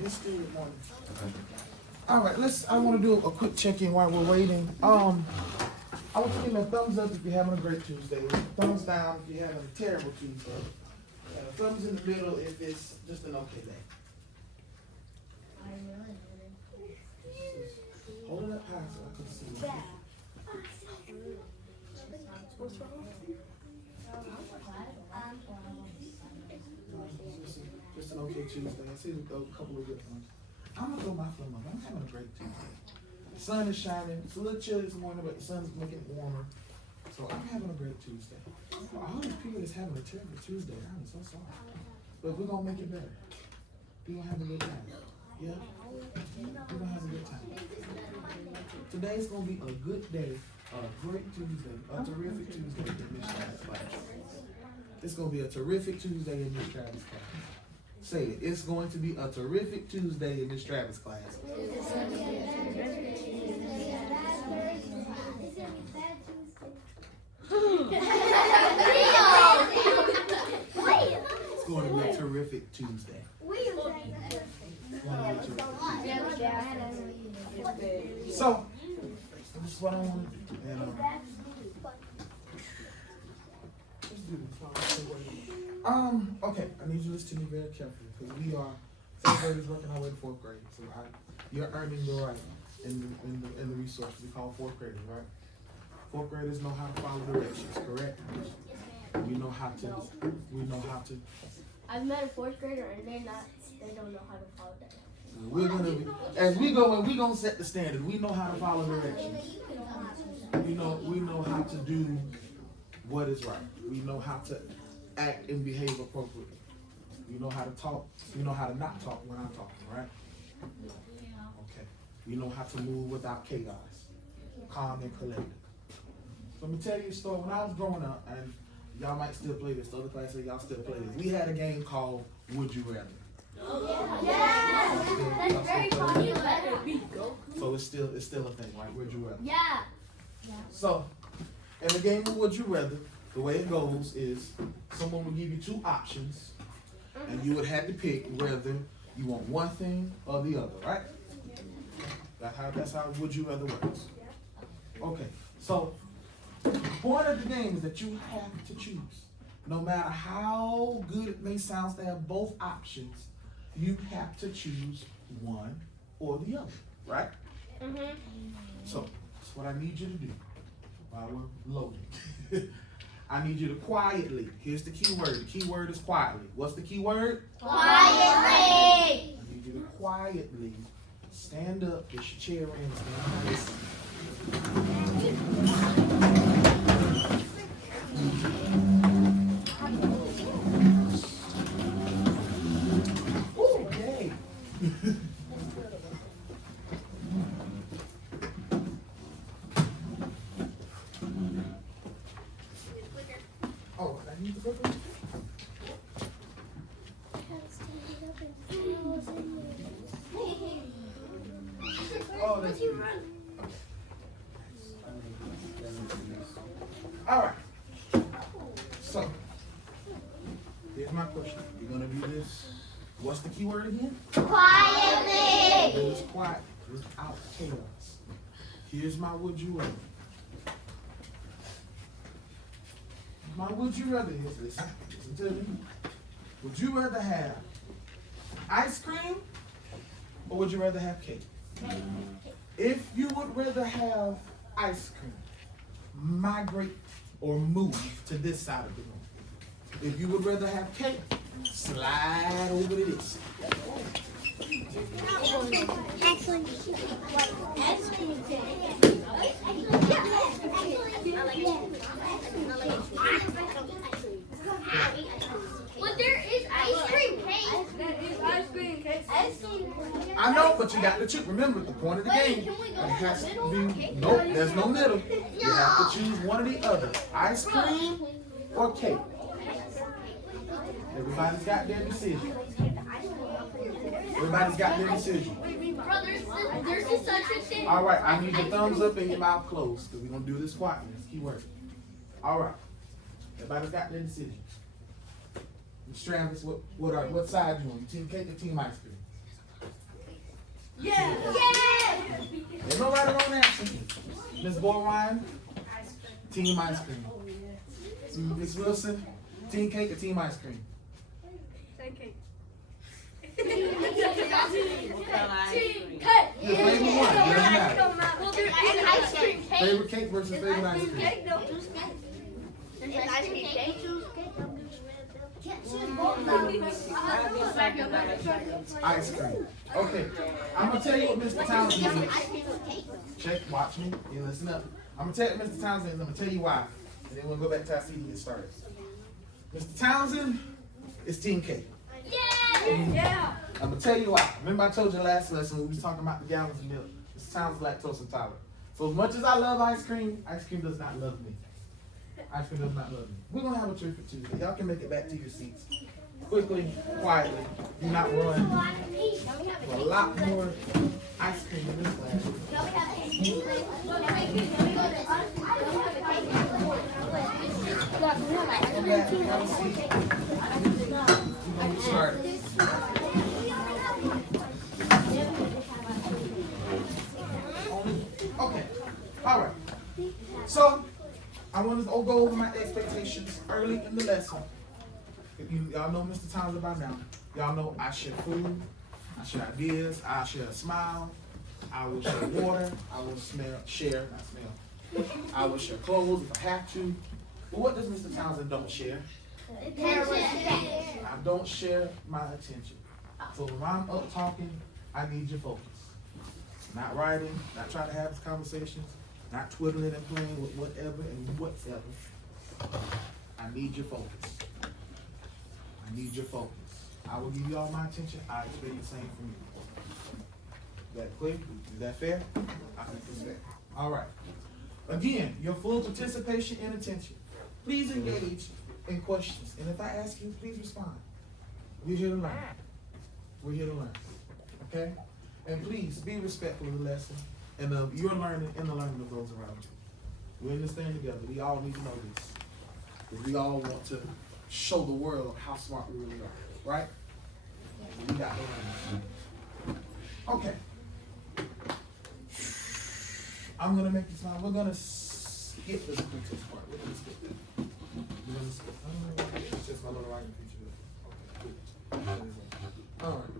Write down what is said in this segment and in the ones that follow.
It's still morning. All right, I want to do a quick check-in while we're waiting. I want you to give me a thumbs up if you're having a great Tuesday. Thumbs down if you're having a terrible Tuesday. And a thumbs in the middle if it's just an okay day. Hold it up high so I can see it. What's wrong? Just an okay Tuesday. I see a couple of good ones. I'm gonna throw my thumb up. I'm having a great Tuesday. The sun is shining. It's a little chilly this morning, but the sun's making it warmer. So I'm having a great Tuesday. For all these people that's having a terrible Tuesday, I'm so sorry. But we're gonna make it better. We're gonna have a good time. Yeah? We're gonna have a good time. Today's gonna be a good day, a great Tuesday, a terrific Tuesday in Miss Travis' class. It's gonna be a terrific Tuesday in Miss Travis' class. Say it. It's going to be a terrific Tuesday in Miss Travis' class. It's going to be a terrific Tuesday. So, this is what I want to do. And, let's do this. Okay, I need you to listen to me very carefully because we are third graders working our way to fourth grade. So you're earning the right in the resource we call fourth graders, right? Fourth graders know how to follow directions, correct? We know how to. I've met a fourth grader and they don't know how to follow directions. We're gonna set the standard. We know how to follow directions. We know how to do what is right. We know how to act and behave appropriately. We know how to talk. We know how to not talk when I'm talking, right? Okay. We know how to move without chaos, calm and collected. So let me tell you a story. When I was growing up, and y'all might still play this. The other class say y'all still play this. We had a game called Would You Rather. That's very funny. So it's still a thing, right? Would you rather? Yeah. So in the game of Would You Rather, the way it goes is someone will give you two options, and you would have to pick whether you want one thing or the other, right? That's how Would You Rather works. Okay, so the point of the game is that you have to choose. No matter how good it may sound to have both options, you have to choose one or the other, right? Mm-hmm. So that's what I need you to do while we're loading. I need you to quietly, here's the key word. The key word is quietly. What's the key word? Quietly. I need you to quietly stand up, push your chair in, stand nice. Okay. Oh, I need to go through. Oh, that's good. All right. So, here's my question. You're going to do this. What's the key word again? Quietly. It's quiet, without chaos. Here's my would you rather. My would you rather is listen to me. Would you rather have ice cream or would you rather have cake? If you would rather have ice cream, migrate or move to this side of the room. If you would rather have cake, slide over to this. But there is ice cream cake. There is ice cream cake. I know, but you got to choose. Remember, the point of the game, it has to be, nope, there's no middle. You have to choose one or the other. Ice cream or cake. Everybody's got their decision. Everybody's got their decision. There's just such a thing. All right, I need your thumbs up and your mouth closed because we're going to do this quietly. That's key word. All right. Everybody's got their decision. Ms. Travis, what side you on? Team cake or team ice cream? Yeah. There's no right or wrong answer. Miss Borwine, team ice cream. Miss Wilson, team cake or team ice cream? Team cake. Your favorite one, it doesn't matter. We'll do ice cream cake. Favorite cake versus favorite ice cream? Cake, no, choose cake. It's ice cream cake. Choose cake. Ice cream. Okay, I'm gonna tell you what Mr. Townsend is. Check, watch me, you listen up. I'm gonna tell you what Mr. Townsend is. I'm gonna tell you why, and then we'll go back to our CD and get started. Mr. Townsend is team cake. Yeah. I'm gonna tell you why. Remember I told you last lesson when we was talking about the gallons of milk. Mr. Townsend lactose intolerant. So as much as I love ice cream does not love me. Ice cream does not love me. We're gonna have a treat for Tuesday. Y'all can make it back to your seats. Quickly, quietly. Do not run. For a lot more ice cream in this class. Come back, have a seat. We're gonna get started. Okay. All right. So I want to go over my expectations early in the lesson. Y'all know Mr. Townsend by now. Y'all know I share food, I share ideas, I share a smile, I will share water, I will I will share clothes if I have to. But what does Mr. Townsend don't share? I don't share my attention. So when I'm up talking, I need your focus. Not writing, not trying to have conversations, not twiddling and playing with whatever and whatever. I need your focus. I need your focus. I will give you all my attention. I expect the same from you. Is that clear? Is that fair? I think it's fair. All right. Again, your full participation and attention. Please engage in questions. And if I ask you, please respond. We're here to learn. We're here to learn. Okay? And please be respectful of the lesson and of your learning and the learning of those around you. We're in this thing together. We all need to know this. Because we all want to show the world how smart we really are. Right? We got to learn. Okay. I'm going to make this time. We're going to skip this pretest part. We're going to skip that. We're going to skip. It's just my little writing feature. Okay, good. All right.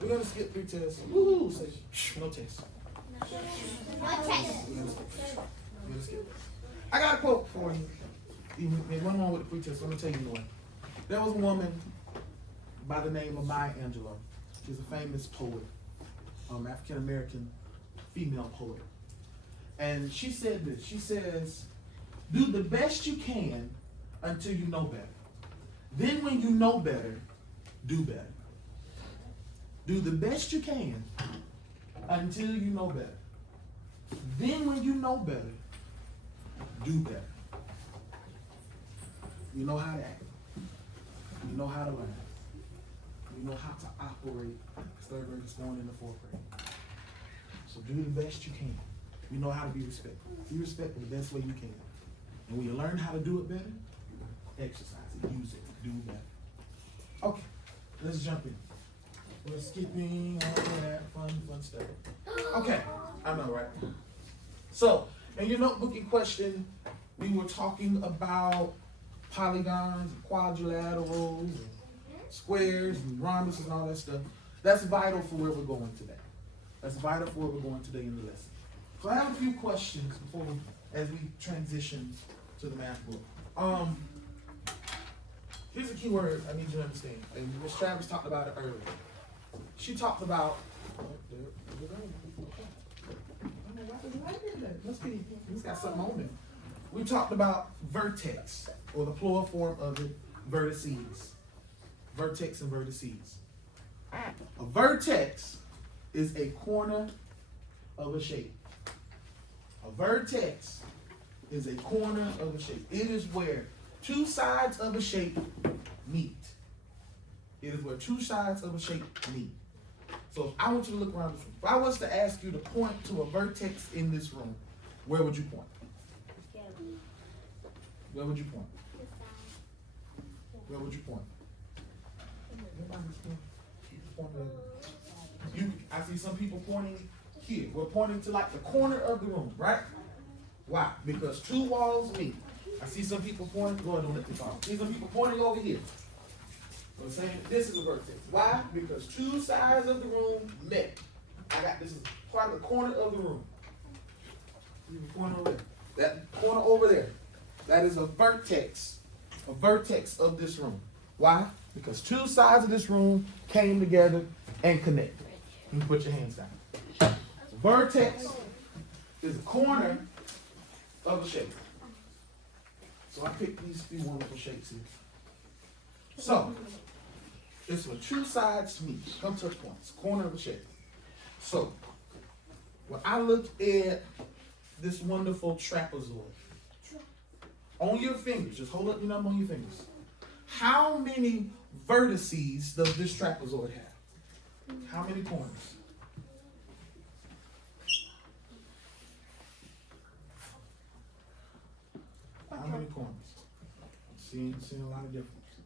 We're going to skip pretest. Woohoo! Say, no test. No test. We're going to skip. I got a quote for you. There's one more with the pretest. Let me tell you one. There was a woman by the name of Maya Angelou. She's a famous poet, African-American female poet. And she said this. She says, do the best you can until you know better. Then when you know better, do better. Do the best you can until you know better. Then when you know better, do better. You know how to act. You know how to learn. You know how to operate as third graders going into fourth grade. So do the best you can. You know how to be respectful. Be respectful the best way you can. And when you learn how to do it better, exercise it, use it, do better. Okay, let's jump in. We're skipping all that fun stuff. Okay, I know, right? So, in your notebook in question, we were talking about polygons, and quadrilaterals, and squares, and rhombus, and all that stuff. That's vital for where we're going today. That's vital for where we're going today in the lesson. So I have a few questions as we transition to the math book. Here's a key word I need you to understand. And Ms. Travis talked about it earlier. She talked about, it's got something on it. We talked about vertex, or the plural form of it, vertices. Vertex and vertices. A vertex is a corner of a shape. A vertex is a corner of a shape. It is where two sides of a shape meet. It is where two sides of a shape meet. So if I want you to look around this room, if I was to ask you to point to a vertex in this room, where would you point? Where would you point? Where would you point? I see see some people pointing here. We're pointing to like the corner of the room, right? Why? Because two walls meet. I see some people pointing. Lord, don't let me fall. I see some people pointing over here. So I'm saying this is a vertex. Why? Because two sides of the room met. I got this is part of the corner of the room. You can point over there. That corner over there. That is a vertex. A vertex of this room. Why? Because two sides of this room came together and connected. You can put your hands down. So vertex is a corner of a shape. So I picked these few wonderful shapes here. So it's when two sides meet, come touch points, corner of a shape. So when I look at this wonderful trapezoid, on your fingers, just hold up your number on your fingers. How many vertices does this trapezoid have? How many corners? How many corners? Seeing a lot of difference.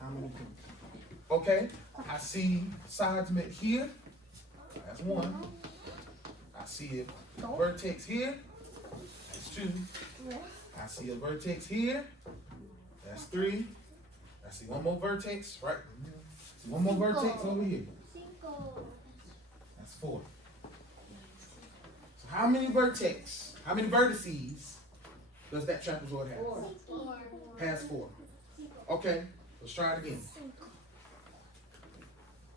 How many corners? Okay, I see sides met here. That's one. I see a vertex here. That's two. I see a vertex here. That's three. I see one more vertex, right? See one more vertex over here. That's four. So how many vertices does that trapezoid have? Four. Has four. Okay, let's try it again.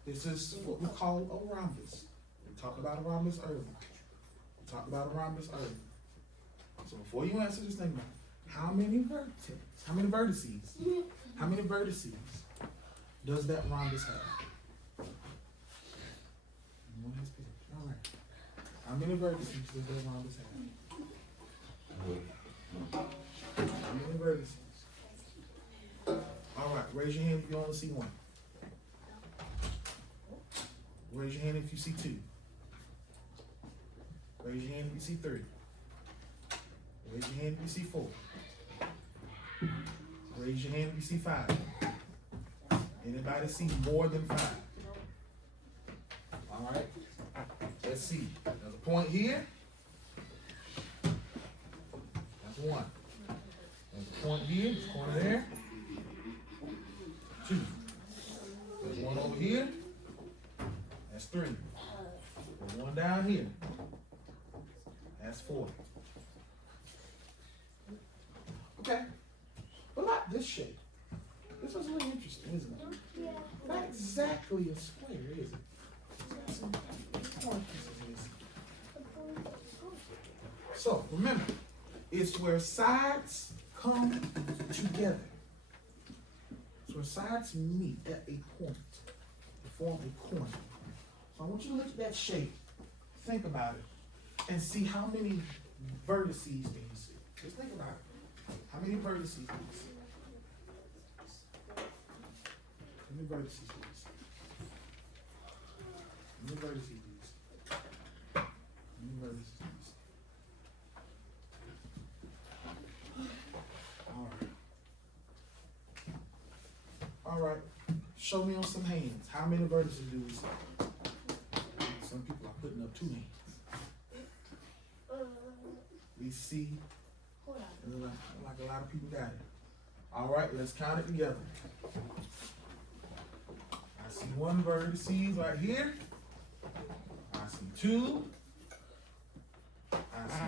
This is what we call a rhombus. We talked about a rhombus earlier. So before you answer, just think about it. How many vertices does that rhombus have? All right. How many vertices does that rhombus have? How many vertices? All right, raise your hand if you only see one. Raise your hand if you see two. Raise your hand if you see three. Raise your hand if you see four. Raise your hand if you see five. Anybody see more than five? All right. Let's see. There's a point here. That's one. There's a point here. There's a corner there. Two. There's one over here. That's three. There's one down here. That's four. Okay. But not this shape. This was really interesting, isn't it? Yeah. Not exactly a square, is it? It's got some orifices in it. So remember, it's where sides come together. It's where sides meet at a point to form a corner. So I want you to look at that shape, think about it, and see how many vertices do you see. Just think about it. How many vertices do you see? How many vertices do you see? How many vertices do you see? How many vertices do you see? All right. Show me on some hands. How many vertices do we see? Some people are putting up two hands. We see, like a lot of people got it. All right, let's count it together. I see one vertex right here. I see two. I see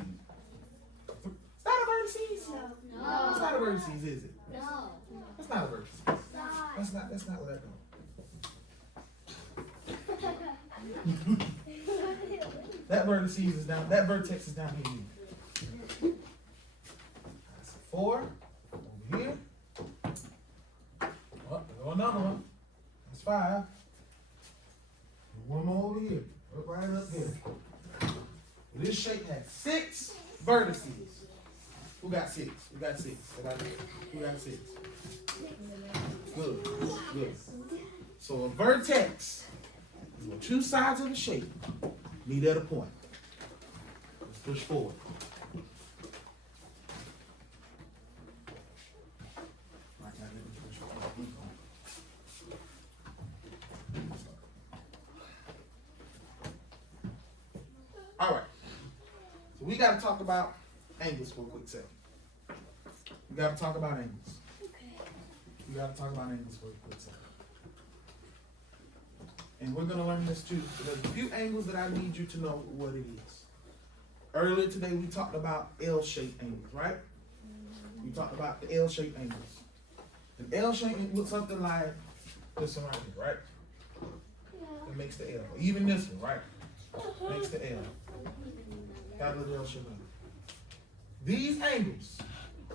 three. It's not a vertex. No. It's not a vertex, is it? No. That's not a vertex. That's not where that goes. That vertex is down. That vertex is down here. That's four over here. Oh, there's another one. That's five. One more over here. Right up here. This shape has 6 vertices. Who got 6? Who got 6? Who got 6? Good. Good. So a vertex is where two sides of the shape meet at a point. Let's push forward. All right. So we got to talk about angles for a quick second. We got to talk about angles. We got to talk about angles for a quick second. And we're going to learn this too. There's a few angles that I need you to know what it is. Earlier today we talked about L-shaped angles, right? We talked about the L-shaped angles. An L-shaped looks something like this one right here, right? It makes the L. Even this one, right? Makes the L. Got a little L-shaped angle. These angles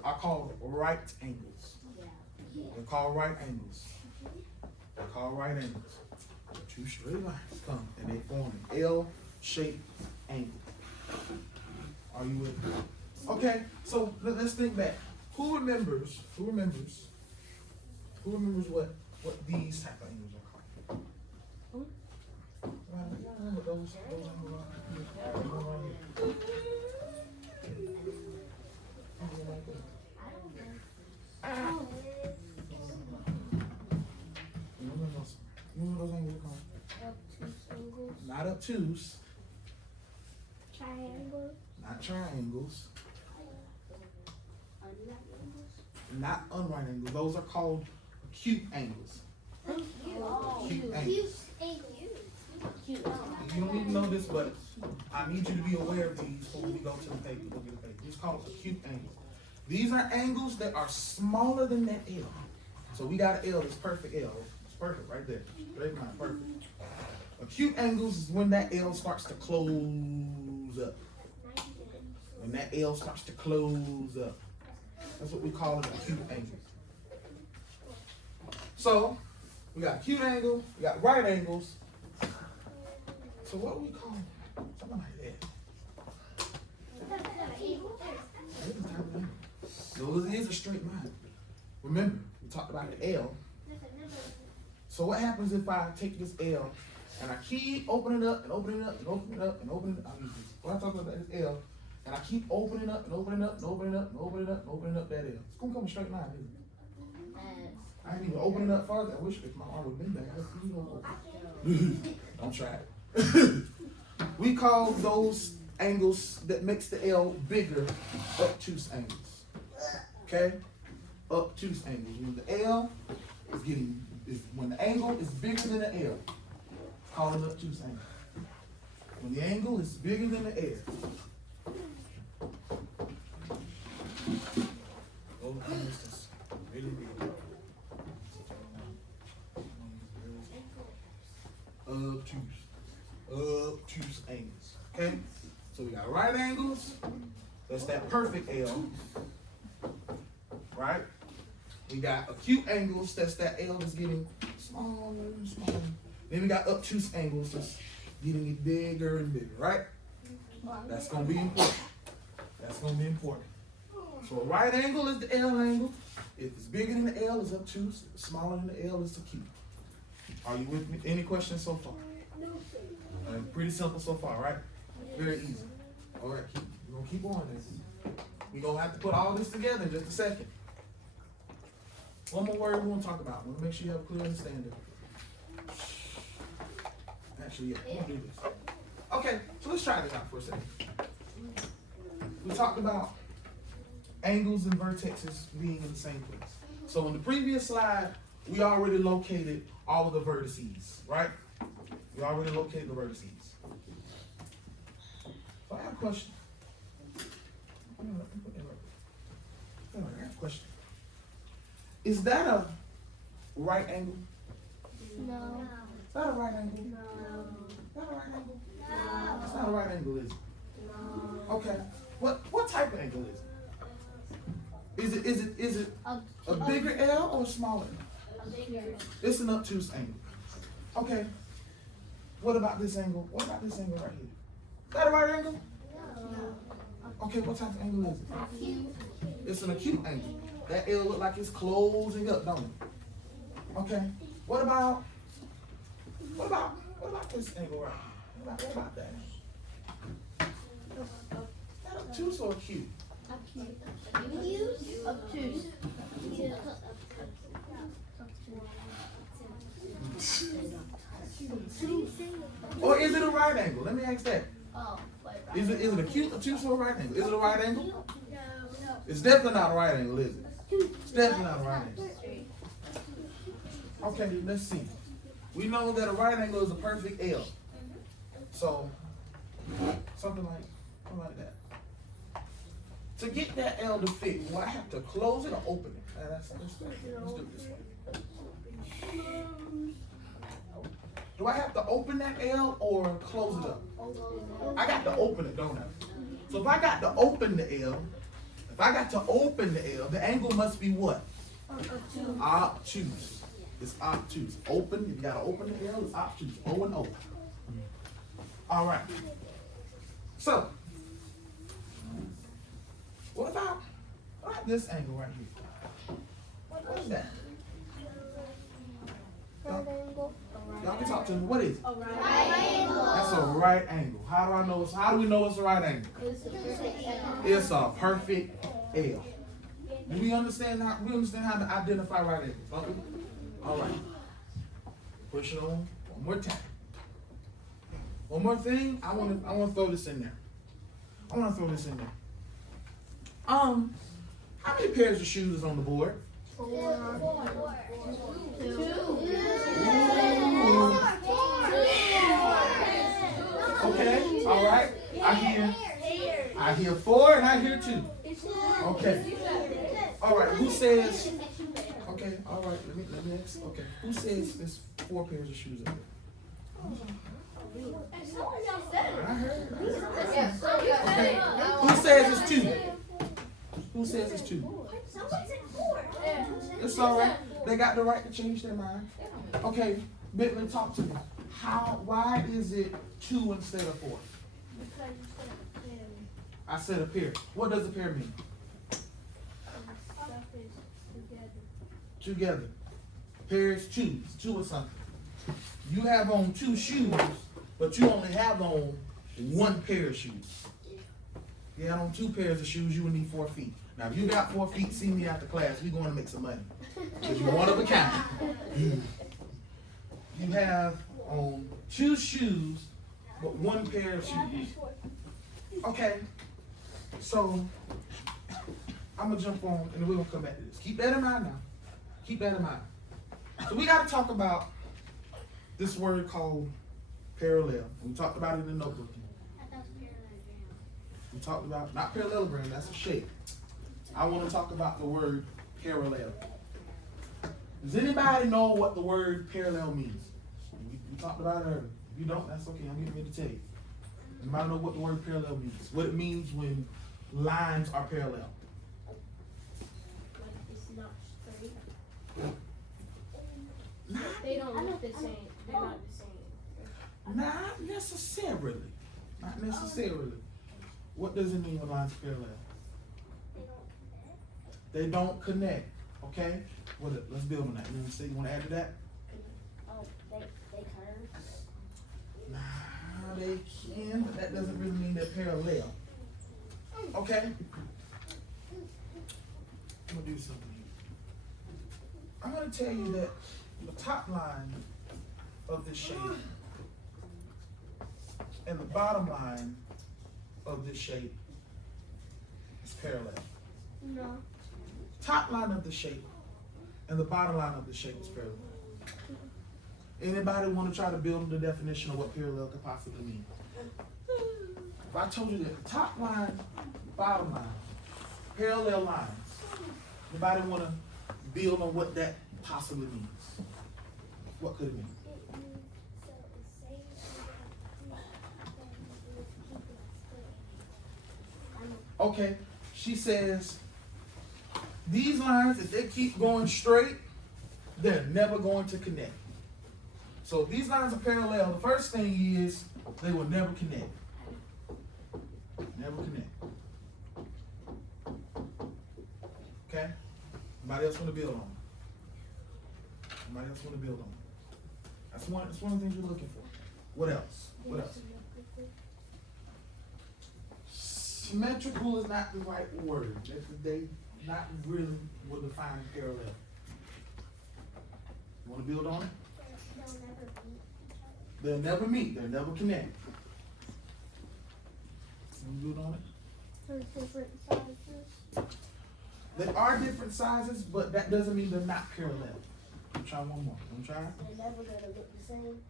are called right angles. They're called right angles. They're called right angles. Two straight lines come and they form an L-shaped angle. Are you with me? Okay, so let's think back. Who remembers what these type of angles are called? Y'all remember those angles right here? You remember those angles called? Obtuse angles. Not obtuse. Triangles. Not triangles. Unright angles. Not unright angles. Those are called acute angles. Acute angles. You don't need to know this, but I need you to be aware of these before we go to the paper. Look at the paper. It's called acute angles. These are angles that are smaller than that L. So we got an L that's perfect L. It's perfect right there. Straight line, perfect. Acute angles is when that L starts to close up. When that L starts to close up. That's what we call an acute angle. So, we got acute angle, we got right angles. So what do we call them? Something like that. So it is a straight line. Remember, we talked about the L. So what happens if I take this L and I keep opening up and opening up and opening up and opening up? I'll use this. When I talk about this L, and I keep opening up and opening up and opening up and opening up and opening up that L. It's gonna come a straight line, isn't it? I ain't even opening up further. I wish if my arm would have been there. Don't try it. We call those angles that makes the L bigger obtuse angles. Okay? Obtuse angles. When the L is when the angle is bigger than the L, call it obtuse angle. When the angle is bigger than the L. Those angles is really big. Obtuse angles. Okay? So we got right angles. That's that perfect L. Right? We got acute angles. That's that L is getting smaller and smaller. Then we got obtuse angles. That's getting it bigger and bigger. Right? That's going to be important. That's going to be important. So a right angle is the L angle. If it's bigger than the L, it's obtuse. Smaller than the L, it's acute. Are you with me? Any questions so far? Pretty simple so far, right? Very easy. All right, we're going to keep on this. We're going to have to put all this together in just a second. One more word we want to talk about. I want to make sure you have a clear understanding. Actually, yeah, we'll do this. Okay, so let's try this out for a second. We talked about angles and vertexes being in the same place. So in the previous slide, we already located all of the vertices, right? We already located the vertices. So I have a question. I have a question. Is that a right angle? No. Is that a right angle? No. Is that a right angle? No. It's not a right angle, is it? No. Okay. What type of angle is it? Is it a bigger L or a smaller L? A bigger. It's an obtuse angle. Okay. What about this angle? What about this angle right here? Is that a right angle? No. Okay, what type of angle is it? Acute. It's an acute angle. That L look like it's closing up, don't it? Okay. What about this angle right here? What about that? Is that obtuse or acute? Acute. Obtuse. Or is it a right angle? Let me ask that. Oh, wait. Is it acute, obtuse, or a right angle? Is it a right angle? No. It's definitely not a right angle, is it? It's definitely not a right angle. Okay, let's see. We know that a right angle is a perfect L. So, something like that. To get that L to fit, will I have to close it or open it? Let's do it this way. Do I have to open that L or close it up? I got to open it, don't I? So if I got to open the L, the angle must be what? Obtuse. It's obtuse. Open, if you got to open the L, it's obtuse. O and O. All right. So, what about this angle right here? What is that? Y'all can talk to me. What is it? A right angle. That's a right angle. How do we know it's a right angle? It's a perfect L. Do we understand how to identify right angles, don't we? All right. Push it on one more time. One more thing. I want to throw this in there. How many pairs of shoes is on the board? 4. 2. Okay, all right. I hear 4 and I hear 2. Okay. All right. Who says? Okay. All right. Let me ask. Okay. Who says there's 4 pairs of shoes up there? I heard. Okay. Who says it's 2? Who says it's 2? It's all right. They got the right to change their mind. Okay, Bentley, talk to me. Why is it 2 instead of 4? I said a pair. What does a pair mean? Together. Pair is 2. It's 2 or something. You have on 2 shoes, but you only have on 1 pair of shoes. You had on 2 pairs of shoes, you would need 4 feet. Now, if you got 4 feet, see me after class. We're going to make some money. Because you're one of a kind. You have on 2 shoes, but 1 pair of shoes. Okay. So, I'm going to jump on, and we're going to come back to this. Keep that in mind now. Keep that in mind. So, we got to talk about this word called parallel. We talked about it in the notebook. We talked about, not parallelogram, that's a shape. I want to talk about the word parallel. Does anybody know what the word parallel means? We talked about it earlier. If you don't, that's okay. I'm getting ready to tell you. Anybody know what the word parallel means? What it means when lines are parallel? Like it's not straight. They don't look the same. They're not the same. Not necessarily. Not necessarily. What does it mean when lines are parallel? They don't connect. Okay? Let's build on that. You want to add to that? Oh, they curve. Nah, they can, but that doesn't really mean they're parallel. Okay? I'm going to do something here. I'm going to tell you that the top line of this shape and the bottom line of this shape is parallel. No. Top line of the shape and the bottom line of the shape is parallel. Anybody want to try to build the definition of what parallel could possibly mean? If I told you that the top line, bottom line, parallel lines, anybody want to build on what that possibly means? What could it mean? Okay, she says, these lines, if they keep going straight, they're never going to connect. So if these lines are parallel, the first thing is they will never connect. Never connect. Okay? Anybody else want to build on it? Anybody else want to build on it? That's one of the things you're looking for. What else? What else? Symmetrical is not the right word. They not really will define parallel. You want to build on it? They'll never meet. They'll never connect. You good on it? There's different sizes. They are different sizes, but that doesn't mean they're not parallel. Let me try one more. Let me try. They're never gonna look the same.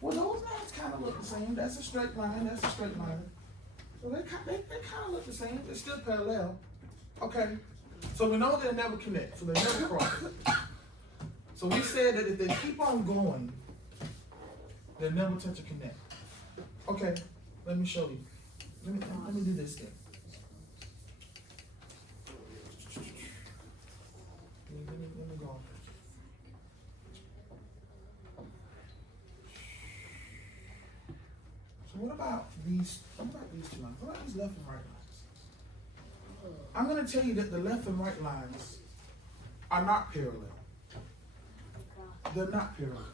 Well, those lines kind of look the same. That's a straight line. That's a straight line. So they kind of look the same. They're still parallel. Okay. So we know they'll never connect. So they never cross. So we said that if they keep on going, they'll never touch or connect. Okay. Let me show you. Let me do this thing. Let me go. So what about these? What about these two lines? What about these left and right lines? I'm going to tell you that the left and right lines are not parallel. They're not parallel.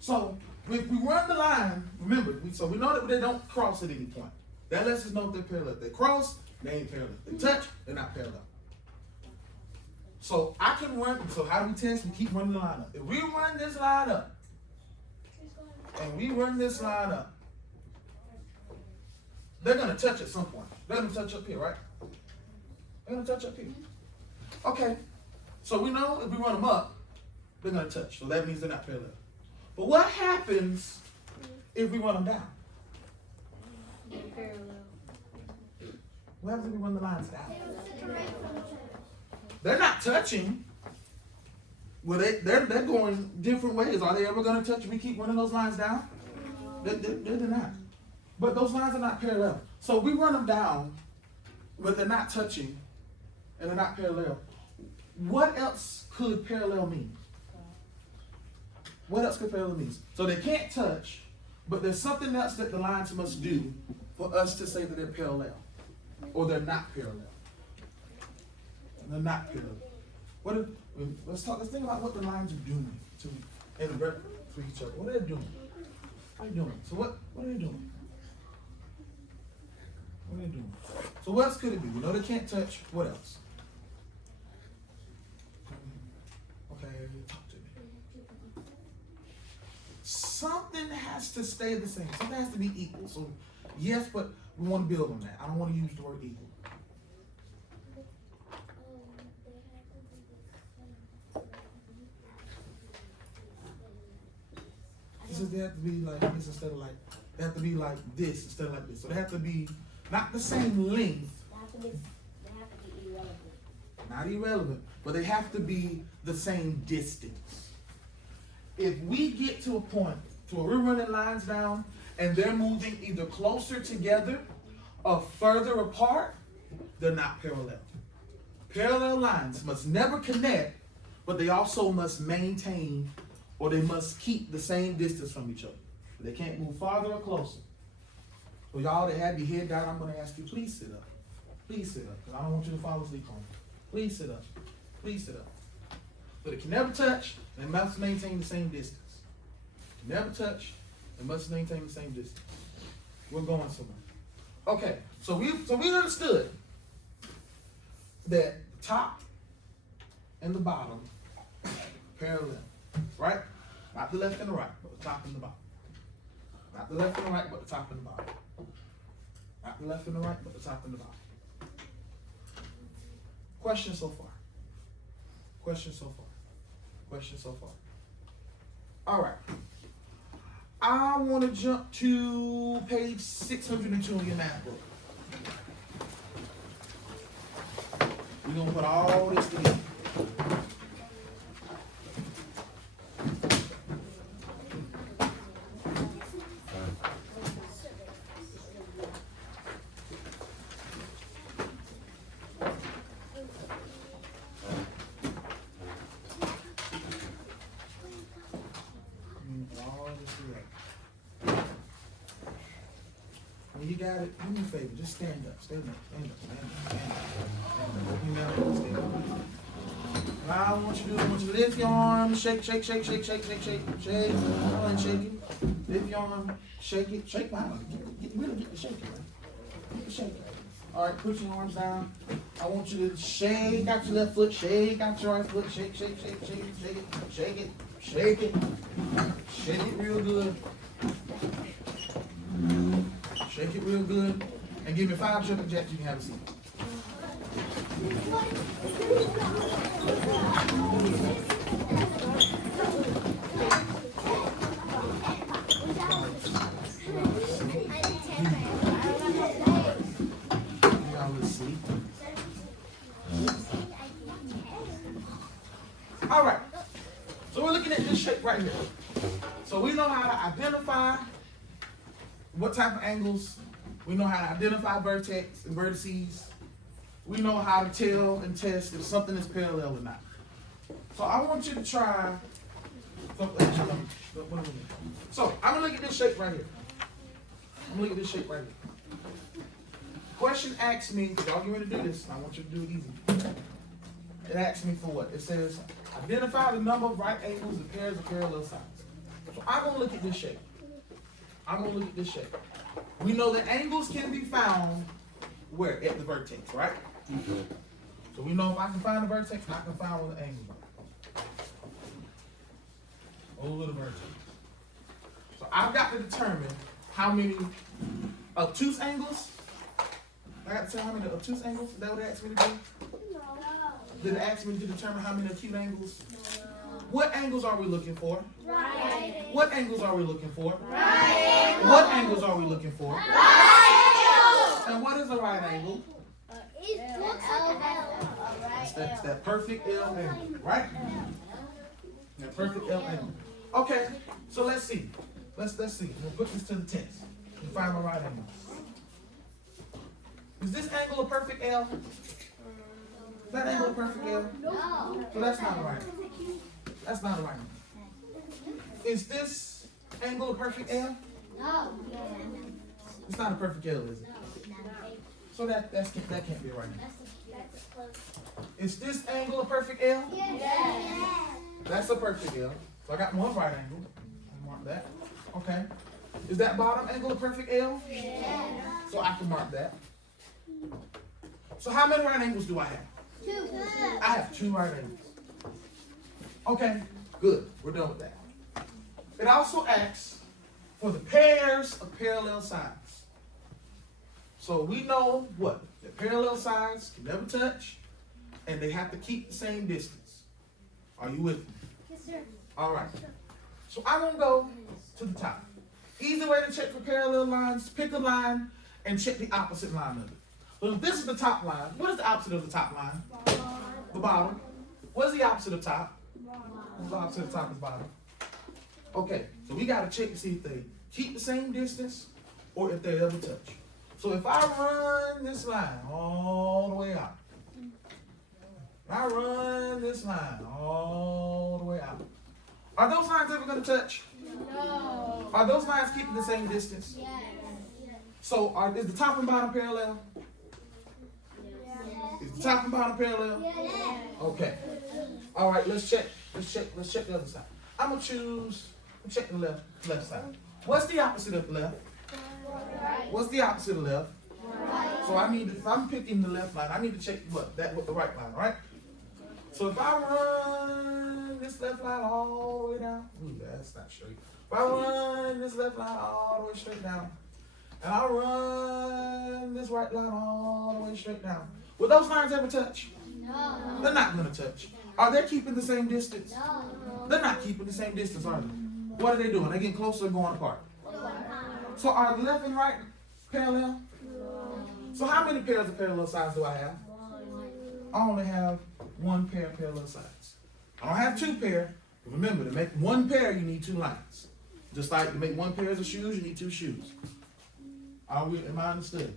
So if we run the line, remember, we know that they don't cross at any point. That lets us know if they're parallel. If they cross, they ain't parallel. If they touch, they're not parallel. So I can run. So how do we test? We keep running the line up. If we run this line up, and we run this line up, they're going to touch at some point. They're going to touch up here, right? They're going to touch up here. Okay. So we know if we run them up, they're going to touch. So that means they're not parallel. But what happens if we run them down? They're parallel. What happens if we run the lines down? They're not touching. Well, they're going different ways. Are they ever going to touch if we keep running those lines down? They're not. But those lines are not parallel. So we run them down, but they're not touching, and they're not parallel. What else could parallel mean? What else could parallel mean? So they can't touch, but there's something else that the lines must do for us to say that they're parallel, or they're not parallel. They're not parallel. Let's think about what the lines are doing for each other. What are they doing? What are they doing? So what are they doing? What are they doing? So what else could it be? We know they can't touch. What else? Okay, talk to me. Something has to stay the same. Something has to be equal. So yes, but we want to build on that. I don't want to use the word equal. It says they have to be like this instead of like, they have to be like this instead of like this. So they have to be not the same length. They have to be irrelevant. Not irrelevant, but they have to be the same distance. If we get to a point to where we're running lines down and they're moving either closer together or further apart, they're not parallel. Parallel lines must never connect, but they also must maintain, or they must keep the same distance from each other. They can't move farther or closer. So y'all that have your head down, I'm going to ask you, please sit up. Please sit up, because I don't want you to fall asleep on me. Please sit up. Please sit up. So they can never touch, and they must maintain the same distance. They never touch, they must maintain the same distance. We're going somewhere. Okay, so we understood that the top and the bottom parallel, right? Not the left and the right, but the top and the bottom. Not the left and the right, but the top and the bottom. Not the left and the right, but the top and the bottom. Question so far. Question so far. Question so far. All right. I want to jump to page 602 in your math book. We're going to put all this together. When you got it, do me a favor, just stand up, stand up, stand up, stand up, stand up. You got it, stand up. Now I want you to do, I want you to lift your arm, shake, shake, shake, shake, shake, shake, shake, shake. Go ahead, shake it. Lift your arm, shake it, shake my arm. Really get the shaking, right? Get the shaking. All right, put your arms down. I want you to shake out your left foot, shake out your right foot, shake, shake, shake, shake, shake it, shake it, shake it, shake it real good. Shake it real good. and give me 5 jumping jacks, you can have a seat. All right, so we're looking at this shape right here. So we know how to identify what type of angles. We know how to identify vertex and vertices. We know how to tell and test if something is parallel or not. So I want you to try. So I'm gonna look at this shape right here. I'm gonna look at this shape right here. Question asks me, because y'all get ready to do this, I want you to do it easy. It asks me for what? It says, identify the number of right angles and pairs of parallel sides. So I'm going to look at this shape. We know that angles can be found where? At the vertex, right? So we know if I can find the vertex, I can find where the angle is. Over the vertex. So I've got to determine how many obtuse angles. I got to tell how many obtuse angles. Is that what it asked me to do? Did it ask me to determine how many acute angles? No. What angles are we looking for? Right. What angles are we looking for? Right. What angles are we looking for? Right. And what is a right angle? It looks like It's that perfect L angle, right? That perfect L angle. Okay, so let's see. Let's see. We'll put this to the test and find my right angle. Is this angle a perfect L? Is that angle a perfect L? No. So that's not a right angle. That's not a right angle. Is this angle a perfect L? No. It's not a perfect L, is it? So that can't be a right angle. Is this angle a perfect L? Yes. That's a perfect L. So I got one right angle. I'll mark that. Okay. Is that bottom angle a perfect L? Yes. So I can mark that. So how many right angles do I have? 2. I have 2 right angles. Okay, good. We're done with that. It also asks for the pairs of parallel sides. So we know what? That parallel sides can never touch, and they have to keep the same distance. Are you with me? Yes, sir. All right. So I'm going to go to the top. Easy way to check for parallel lines, pick a line and check the opposite line of it. So if this is the top line, what is the opposite of the top line? The bottom. What is the opposite of top? What's the opposite of top is bottom? Okay, so we got to check to see if they keep the same distance or if they ever touch. So if I run this line all the way out, I run this line all the way out, are those lines ever going to touch? No. Are those lines keeping the same distance? Yes. So is the top and bottom parallel? Is the top and bottom parallel? Yes. Okay. All right, let's check the other side. I'm gonna check the left side. What's the opposite of left? Right. What's the opposite of left? Right. So if I'm picking the left line, I need to check what the right line, right? So if I run this left line all the way down, that's not straight. If I run this left line all the way straight down, and I run this right line all the way straight down, will those lines ever touch? No. They're not going to touch. Are they keeping the same distance? No. They're not keeping the same distance, are they? What are they doing? They're getting closer and going apart. So are the left and right parallel? No. So how many pairs of parallel sides do I have? I only have 1 pair of parallel sides. I don't have 2 pairs. Remember, to make 1 pair, you need 2 lines. Just like to make 1 pair of shoes, you need 2 shoes. Am I understood?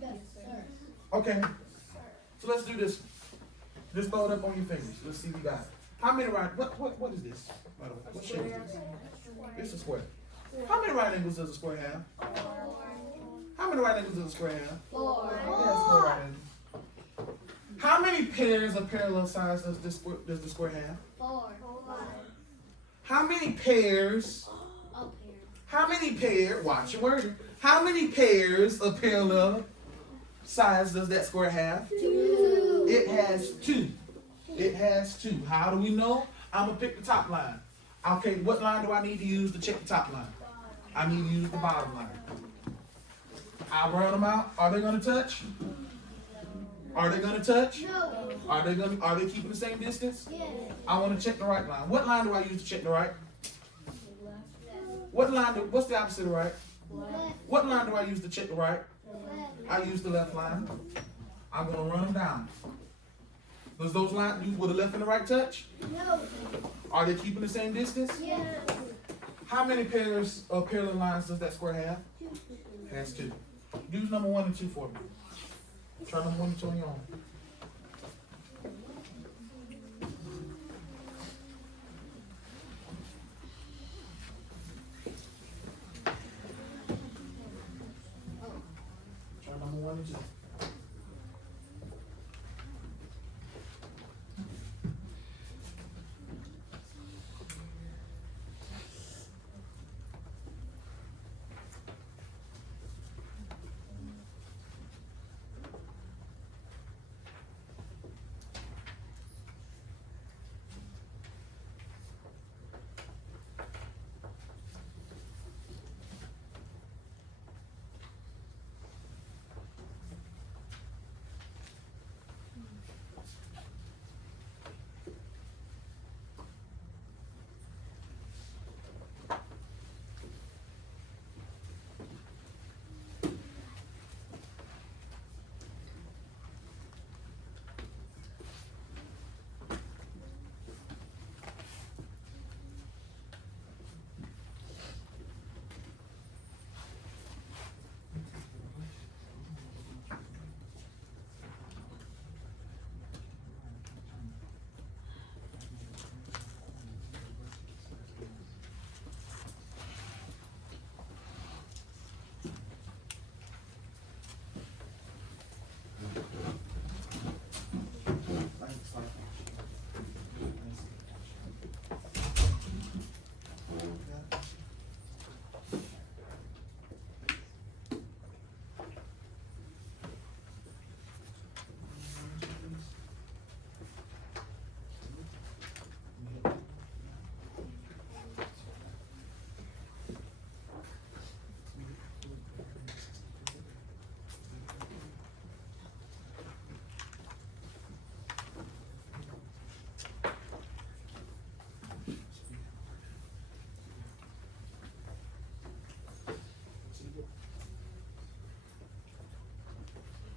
Yes, sir. Okay. So let's do this. Just throw it up on your fingers. Let's see if you got it. How many right? What is this? By the way, what shape is this? It's a square. How many right angles does a square have? 4. How many right angles does a square have? 4. It has 4 right angles. How many pairs of parallel sides does the square have? 4. How many pairs? How many pairs? Watch your wording. How many pairs of parallel sides does that square have? 2. It has 2. It has 2. How do we know? I'm going to pick the top line. Okay, what line do I need to use to check the top line? I need to use the bottom line. I'll run them out. Are they gonna touch? Are they gonna touch? No. Are they keeping the same distance? Yes. I want to check the right line. What line do I use to check the right? Left. What's the opposite of right? Left. What line do I use to check the right? Left. I use the left line. I'm gonna run them down. Does those lines, will the left and the right touch? No. Are they keeping the same distance? Yes. How many pairs of parallel lines does that square have? It has 2. Use number 1 and 2 for me. Try number 1 and 2 on your own. Try number 1 and 2.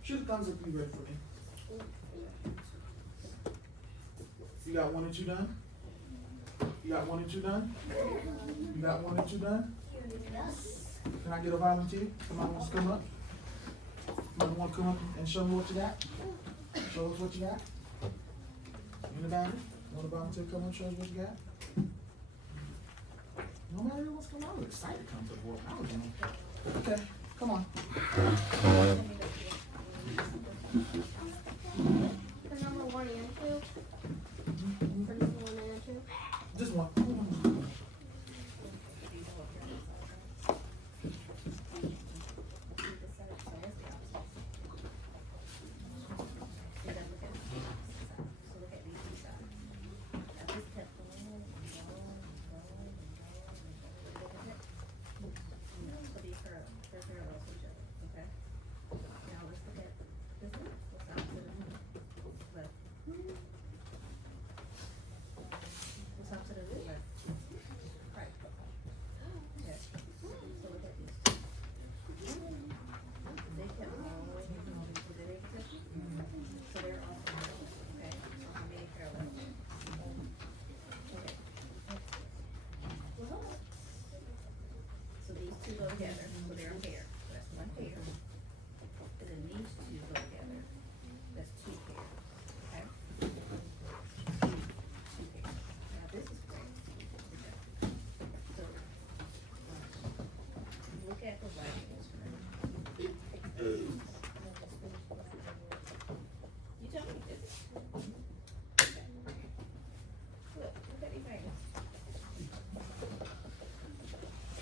Shoot a thumbs up if you ready for me. You got 1 and 2 done? You got 1 and 2 done? You got 1 and 2 done? Yes. Can I get a volunteer? Somebody wants to come up? Somebody want to come up and show me what you got? Show us what you got? Anybody? Want a volunteer to come up and show us what you got? Nobody wants to come out. I'm excited to come to the board. I was okay, come on. For number 1 and 2. For number 1 and 2. Just one.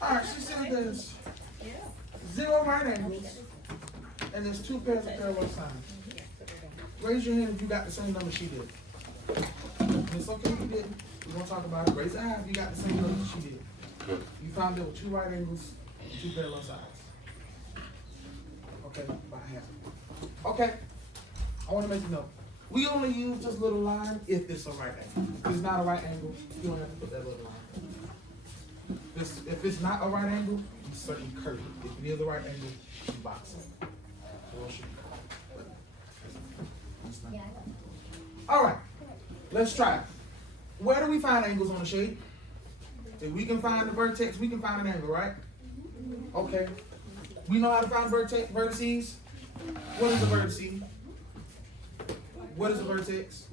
Alright, she said there's 0 right angles and there's 2 pairs of parallel signs. Raise your hand if you got the same number she did. And it's okay if you didn't. We're going to talk about it. Raise your hand if you got the same number she did. You found there were 2 right angles and 2 parallel sides. Okay, about half. Okay, I want to make a note. We only use this little line if it's a right angle. If it's not a right angle, you don't have to put that little line. If it's not a right angle, you certainly curve it. If it is a right angle, you box it. Or it should be curved. That's not. All right, let's try it. Where do we find angles on the shape? If we can find the vertex, we can find an angle, right? Okay. We know how to find vertices. What is a vertex? What is a vertex?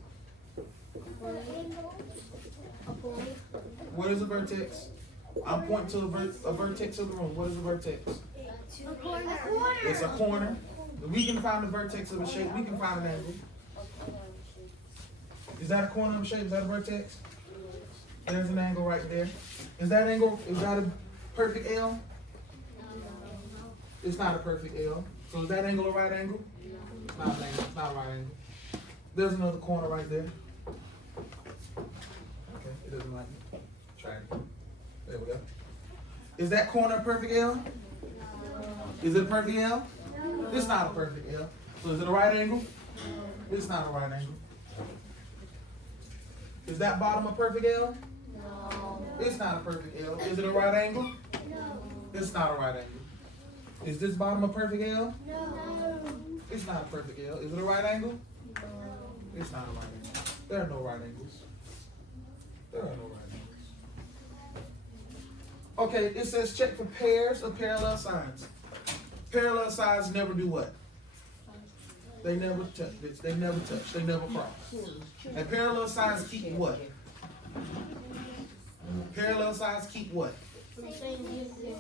What is a vertex? I'm pointing to a vertex of the room. What is a vertex? A corner. It's a corner. If we can find the vertex of a shape, we can find an angle. Is that a corner of a shape? Is that a vertex? There's an angle right there. Is that angle, is that a perfect L? It's not a perfect L. So is that angle a right angle? It's not an angle. It's not a right angle. There's another corner right there. Okay, it doesn't like it. Try it. There we go. Is that corner a perfect L? Is it a perfect L? It's not a perfect L. So is it a right angle? It's not a right angle. Is that bottom a perfect L? No. It's not a perfect L. Is it a right angle? No. It's not a right angle. Is this bottom a perfect L? No. It's not a perfect L. Is it a right angle? No. It's not a right angle. There are no right angles. There are no right angles. Okay, it says check for pairs of parallel sides. Parallel sides never do what? They never touch. They never touch. They never cross. And parallel sides keep what? Parallel sides keep what?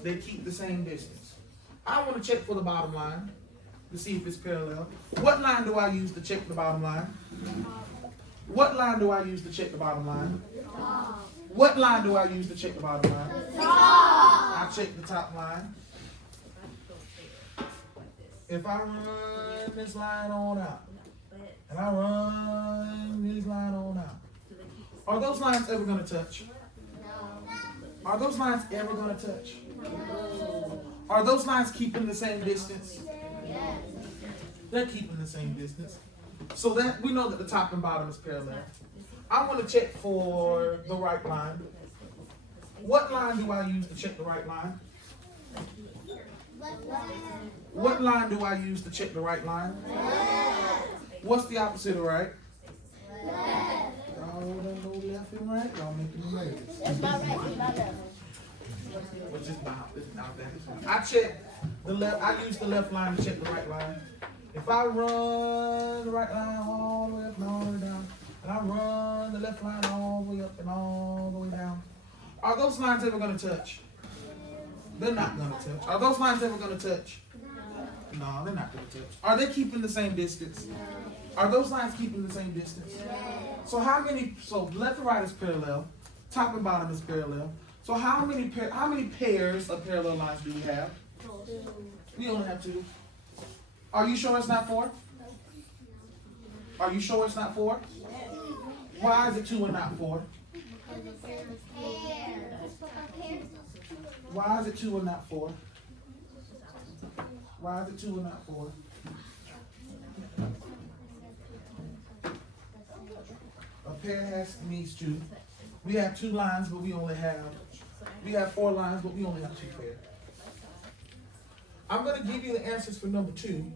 They keep the same distance. I want to check for the bottom line to see if it's parallel. What line do I use to check the bottom line? What line do I use to check the bottom line? What line do I use to check the bottom line? I check the top line. If I run this line on out, and I run this line on out, are those lines ever going to touch? Are those lines ever going to touch? Are those lines keeping the same distance? They're keeping the same distance. So that we know that the top and bottom is parallel. I want to check for the right line. What line do I use to check the right line? What line do I use to check the right line? What's the opposite of right? Y'all don't know left and right. Y'all making the right. That's not right. It's not left. Which is not that. I check the left. I use the left line to check the right line. If I run the right line all the way up and all the way down, and I run the left line all the way up and all the way down, are those lines ever going to touch? They're not going to touch. Are those lines ever going to touch? No, they're not going to touch. Are they keeping the same distance? Are those lines keeping the same distance? So how many? So left and right is parallel. Top and bottom is parallel. So how many pairs of parallel lines do we have? We only have two. Are you sure it's not four? Are you sure it's not four? Why is it two and not four? Why is it two and not four? Why is it two and not four? A pair needs two. We have two lines, but we have four lines, but we only have two pairs. I'm going to give you the answers for number 2.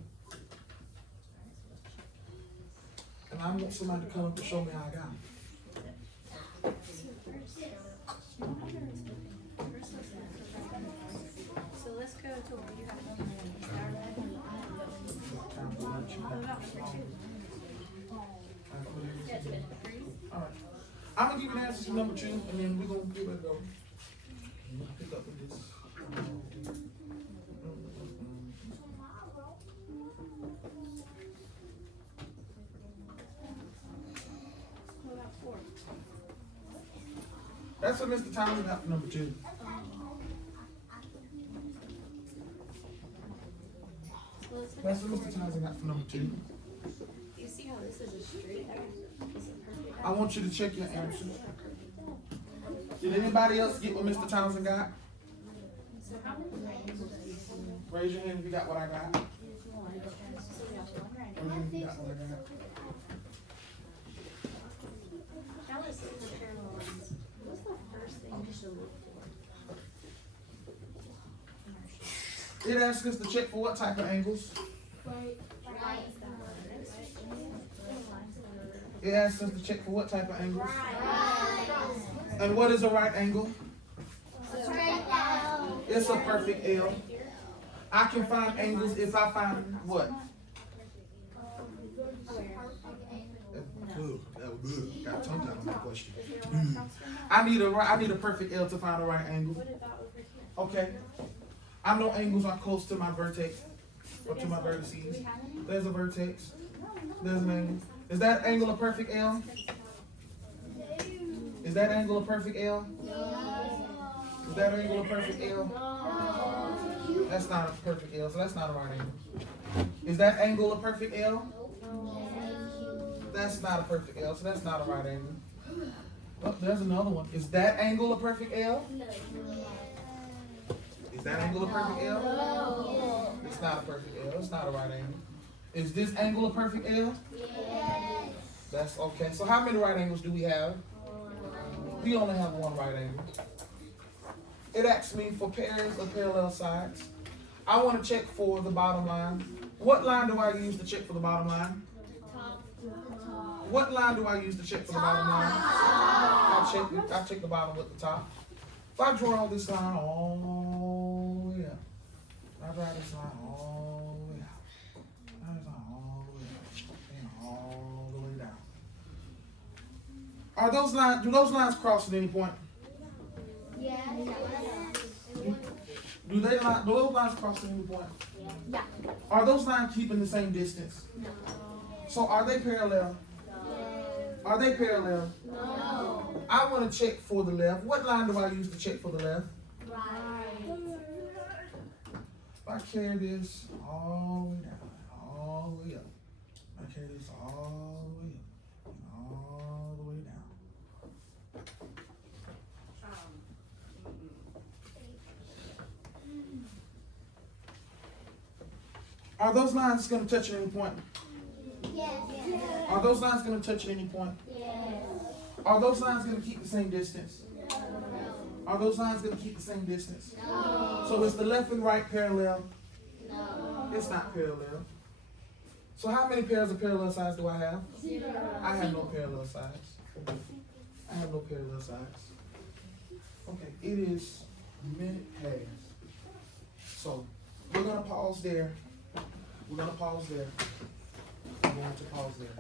And I want somebody to come up and show me how I got it. So let's go to where you have All right. I'm going to give you the answers for number 2, and then we're going to give it a go. Pick up with this. That's what Mr. Townsend got for number 2. That's what Mr. Townsend got for number 2. You see how this is a straight arrow? This is a perfect I want you to check your answers. Did anybody else get what Mr. Townsend got? So how many angles do you see? Raise your hand if you got what I got. Now let's look at parallel lines. What's the first thing you should look for? It asks us to check for what type of angles. It asks us to check for what type of angles. And what is a right angle? It's a perfect L. I can find angles if I find what? Good. That was good. Got tongue out on my question. I need a perfect L to find a right angle. What about over here? Okay. I know angles are close to my vertex or to my vertices. There's a vertex. There's an angle. Is that angle a perfect L? Is that angle a perfect L? Is that angle a perfect L? That's not a perfect L, so that's not a right angle. Is that angle a perfect L? That's not a perfect L, so that's not a right angle. Oh, there's another one. Is that angle a perfect L? Is that angle a perfect L? It's not a perfect L. It's not a right angle. Is this angle a perfect L? That's okay. So how many right angles do we have? We only have one right angle. It asks me for pairs of parallel sides. I want to check for the bottom line. What line do I use to check for the bottom line? What line do I use to check for the bottom line? I check the bottom with the top. If I draw this line all the way up, I draw this line all the way out. Draw this line all the way up and all the way down. Are those lines? Do those lines cross at any point? Do those lines cross at any point? Yeah. Are those lines keeping the same distance? No. So are they parallel? Are they parallel? No. I want to check for the left. What line do I use to check for the left? Right. If I carry this all the way down, all the way up. I carry this all the way up, and all the way down. Are those lines going to touch at any point? Yes. Are those lines going to touch at any point? Yes. Are those lines going to keep the same distance? No. Are those lines going to keep the same distance? No. So is the left and right parallel? No. It's not parallel. So how many pairs of parallel sides do I have? 0. I have no parallel sides. I have no parallel sides. Okay, it is minute past. So we're going to pause there. We're going to pause there. I'm going to pause there.